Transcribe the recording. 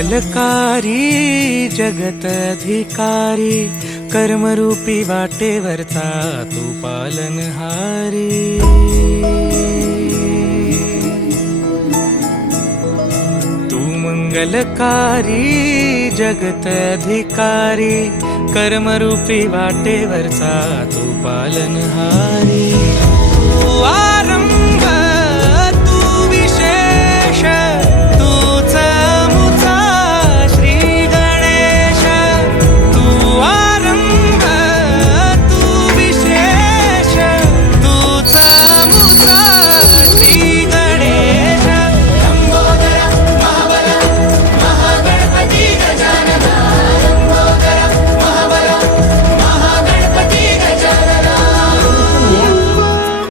मंगलकारी जगत अधिकारी, कर्मरूपी वाटेवरचा तू पालनहारी। तू मंगलकारी जगत अधिकारी, कर्मरूपी वाटेवरचा तू पालनहारी।